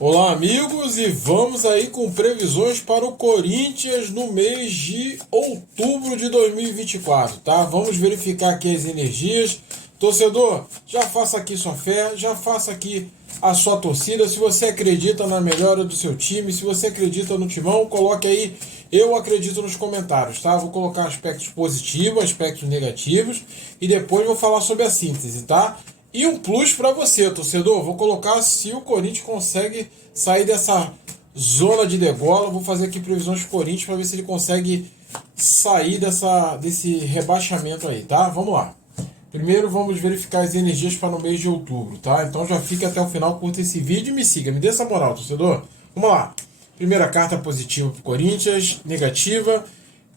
Olá, amigos, e vamos aí com previsões para o Corinthians no mês de outubro de 2024, tá? Vamos verificar aqui as energias. Torcedor, já faça aqui sua fé, já faça aqui a sua torcida. Se você acredita na melhora do seu time, se você acredita no Timão, coloque aí eu acredito nos comentários, tá? Vou colocar aspectos positivos, aspectos negativos e depois vou falar sobre a síntese, tá? E um plus para você, torcedor. Vou colocar se o Corinthians consegue sair dessa zona de degola. Vou fazer aqui previsões do Corinthians para ver se ele consegue sair desse rebaixamento aí, tá? Vamos lá. Primeiro vamos verificar as energias para no mês de outubro, tá? Então já fica até o final, curta esse vídeo e me siga. Me dê essa moral, torcedor. Vamos lá. Primeira carta positiva para o Corinthians, negativa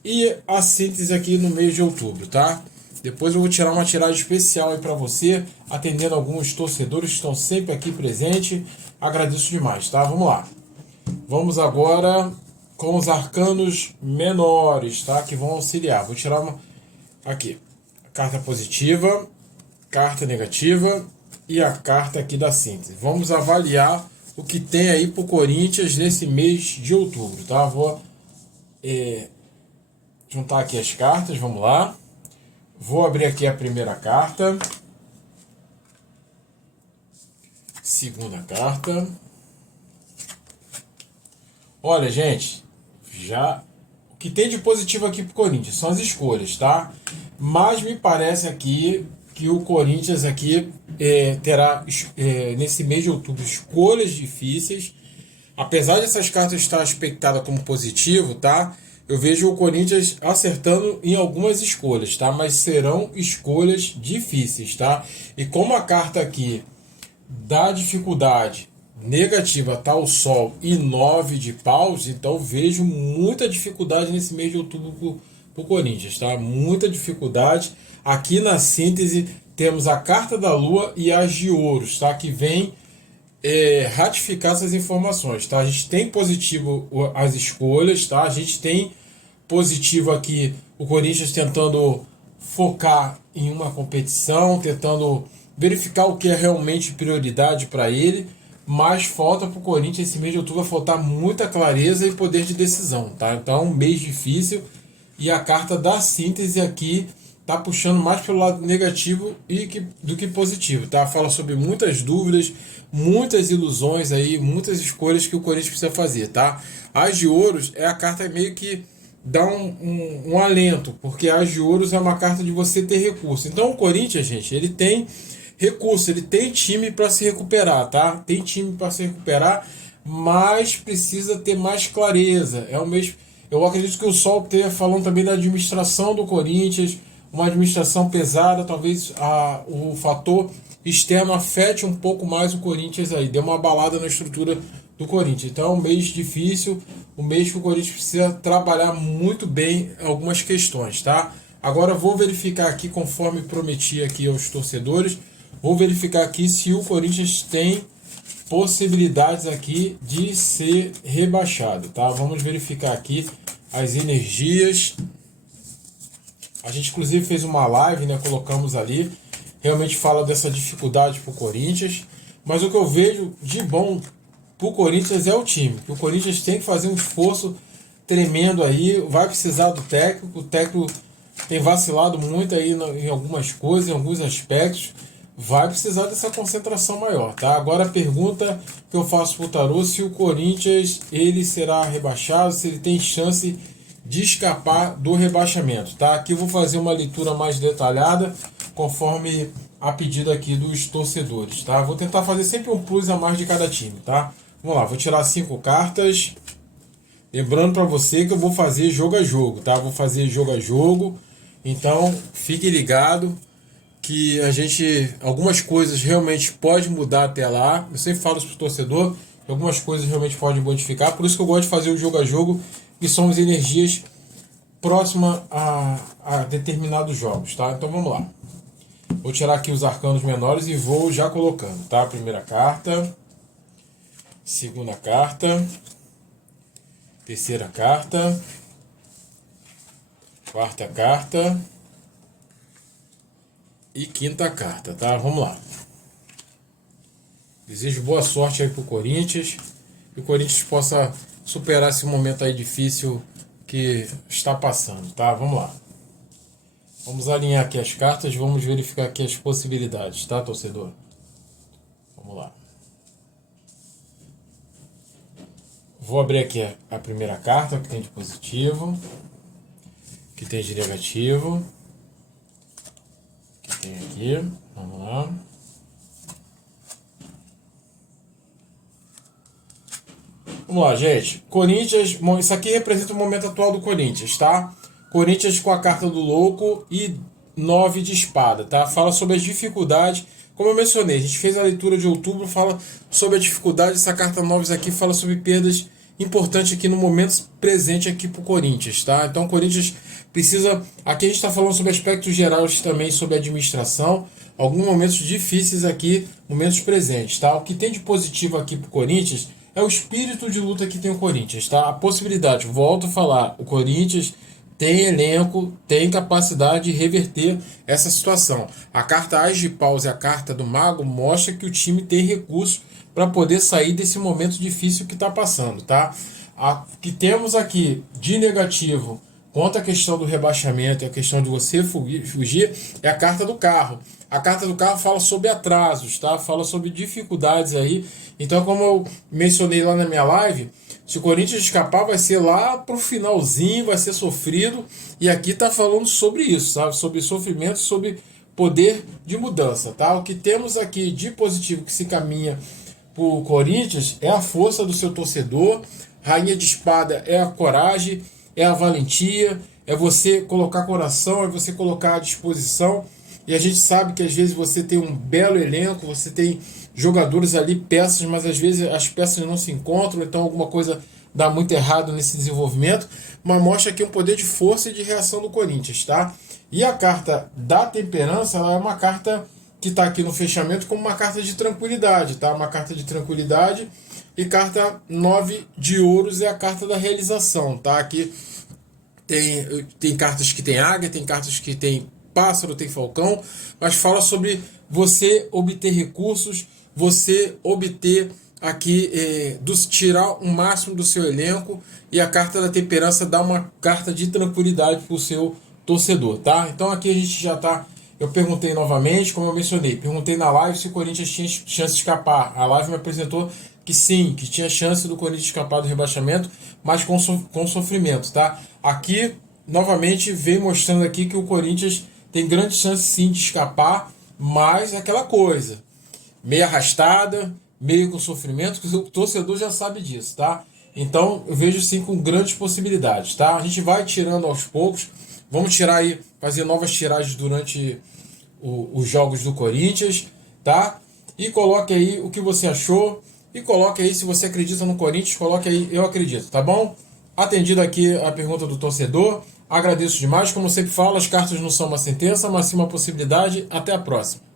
e a síntese aqui no mês de outubro, tá? Depois eu vou tirar uma tiragem especial aí para você, atendendo alguns torcedores que estão sempre aqui presentes. Agradeço demais, tá? Vamos lá. Vamos agora com os arcanos menores, tá? Que vão auxiliar. Vou tirar uma aqui. Carta positiva, carta negativa e a carta aqui da síntese. Vamos avaliar o que tem aí pro Corinthians nesse mês de outubro, tá? Vou juntar aqui as cartas, vamos lá. Vou abrir aqui a primeira carta. Segunda carta. Olha, gente, já o que tem de positivo aqui pro Corinthians são as escolhas, tá? Mas me parece aqui que o Corinthians aqui terá nesse mês de outubro escolhas difíceis. Apesar dessas cartas estar expectadas como positivo, tá? Eu vejo o Corinthians acertando em algumas escolhas, tá? Mas serão escolhas difíceis, tá? E como a carta aqui da dificuldade negativa tá o Sol e 9 de paus, então vejo muita dificuldade nesse mês de outubro pro Corinthians, tá? Muita dificuldade. Aqui na síntese temos a carta da Lua e as de ouros, tá? Que vem ratificar essas informações, tá? A gente tem positivo as escolhas, tá? A gente tem positivo aqui o Corinthians tentando focar em uma competição, tentando verificar o que é realmente prioridade para ele, mas falta para o Corinthians esse mês de outubro vai faltar muita clareza e poder de decisão, tá? Então é um mês difícil e a carta da síntese aqui tá puxando mais pelo lado negativo do que positivo, tá? Fala sobre muitas dúvidas, muitas ilusões aí, muitas escolhas que o Corinthians precisa fazer, tá? As de ouros é a carta meio que dá um alento, porque as de ouros é uma carta de você ter recurso. Então o Corinthians, gente, ele tem recurso, ele tem time para se recuperar, tá? Tem time para se recuperar, mas precisa ter mais clareza. É o mês. Eu acredito que o Sol esteja falando também da administração do Corinthians, uma administração pesada, talvez o fator externo afete um pouco mais o Corinthians aí, deu uma balada na estrutura do Corinthians. Então é um mês difícil, um mês que o Corinthians precisa trabalhar muito bem algumas questões, tá? Agora vou verificar aqui, conforme prometi aqui aos torcedores, vou verificar aqui se o Corinthians tem possibilidades aqui de ser rebaixado, tá? Vamos verificar aqui as energias. A gente inclusive fez uma live, né? Colocamos ali. Realmente fala dessa dificuldade pro Corinthians. Mas o que eu vejo de bom pro Corinthians é o time. O Corinthians tem que fazer um esforço tremendo aí. Vai precisar do técnico. O técnico tem vacilado muito aí em algumas coisas, em alguns aspectos. Vai precisar dessa concentração maior, tá? Agora a pergunta que eu faço pro Tarô, se o Corinthians ele será rebaixado, se ele tem chance de escapar do rebaixamento, tá? Aqui eu vou fazer uma leitura mais detalhada, conforme a pedido aqui dos torcedores, tá? Vou tentar fazer sempre um plus a mais de cada time, tá? Vamos lá, vou tirar 5 cartas. Lembrando para você que eu vou fazer jogo a jogo, tá? Vou fazer jogo a jogo, então fique ligado que a gente, algumas coisas realmente pode mudar até lá. Eu sempre falo isso pro torcedor, que algumas coisas realmente podem modificar, por isso que eu gosto de fazer o jogo a jogo, que são as energias próximas a determinados jogos, tá? Então vamos lá. Vou tirar aqui os arcanos menores e vou já colocando, tá? Primeira carta, segunda carta, terceira carta, quarta carta e quinta carta, tá? Vamos lá. Desejo boa sorte aí pro Corinthians. E o Corinthians possa superar esse momento aí difícil que está passando, tá? Vamos lá. Vamos alinhar aqui as cartas, vamos verificar aqui as possibilidades, tá, torcedor? Vamos lá. Vou abrir aqui a primeira carta, que tem de positivo, que tem de negativo, que tem aqui, vamos lá. Vamos lá, gente. Corinthians, isso aqui representa o momento atual do Corinthians, tá? Corinthians com a carta do louco e 9 de espada, tá? Fala sobre as dificuldades. Como eu mencionei, a gente fez a leitura de outubro, fala sobre a dificuldade. Essa carta 9 aqui fala sobre perdas importantes aqui no momento presente aqui pro Corinthians, tá? Então o Corinthians precisa... Aqui a gente está falando sobre aspectos gerais também, sobre administração. Alguns momentos difíceis aqui, momentos presentes, tá? O que tem de positivo aqui pro Corinthians é o espírito de luta que tem o Corinthians, tá? A possibilidade, volto a falar, o Corinthians tem elenco, tem capacidade de reverter essa situação. A carta Ás de Paus e a carta do Mago mostra que o time tem recursos para poder sair desse momento difícil que está passando, tá? O que temos aqui de negativo quanto à questão do rebaixamento e a questão de você fugir é a carta do carro. A carta do carro fala sobre atrasos, tá? Fala sobre dificuldades aí. Então, como eu mencionei lá na minha live, se o Corinthians escapar, vai ser lá pro finalzinho, vai ser sofrido. E aqui tá falando sobre isso, sabe? Sobre sofrimento, sobre poder de mudança, tá? O que temos aqui de positivo que se caminha pro Corinthians é a força do seu torcedor. Rainha de espada é a coragem, é a valentia, é você colocar coração, é você colocar à disposição. E a gente sabe que às vezes você tem um belo elenco, você tem jogadores ali, peças, mas às vezes as peças não se encontram, então alguma coisa dá muito errado nesse desenvolvimento, mas mostra aqui um poder de força e de reação do Corinthians, tá? E a carta da temperança, ela é uma carta que está aqui no fechamento como uma carta de tranquilidade, tá? Uma carta de tranquilidade. E carta 9 de ouros é a carta da realização, tá? Aqui tem cartas que tem águia, tem cartas que tem pássaro, tem falcão, mas fala sobre você obter recursos, você obter aqui, tirar o máximo do seu elenco, e a carta da temperança dá uma carta de tranquilidade para o seu torcedor, tá? Então aqui a gente já tá. Eu perguntei novamente, como eu mencionei, perguntei na live se o Corinthians tinha chance de escapar. A live me apresentou que sim, que tinha chance do Corinthians escapar do rebaixamento, mas com sofrimento, tá? Aqui, novamente, vem mostrando aqui que o Corinthians tem grande chance sim de escapar, mas é aquela coisa, meio arrastada, meio com sofrimento, que o torcedor já sabe disso, tá? Então, eu vejo sim com grandes possibilidades, tá? A gente vai tirando aos poucos, vamos tirar aí, fazer novas tiragens durante os jogos do Corinthians, tá? E coloque aí o que você achou, e coloque aí, se você acredita no Corinthians, coloque aí, eu acredito, tá bom? Atendido aqui a pergunta do torcedor, agradeço demais, como sempre falo, as cartas não são uma sentença, mas sim uma possibilidade. Até a próxima.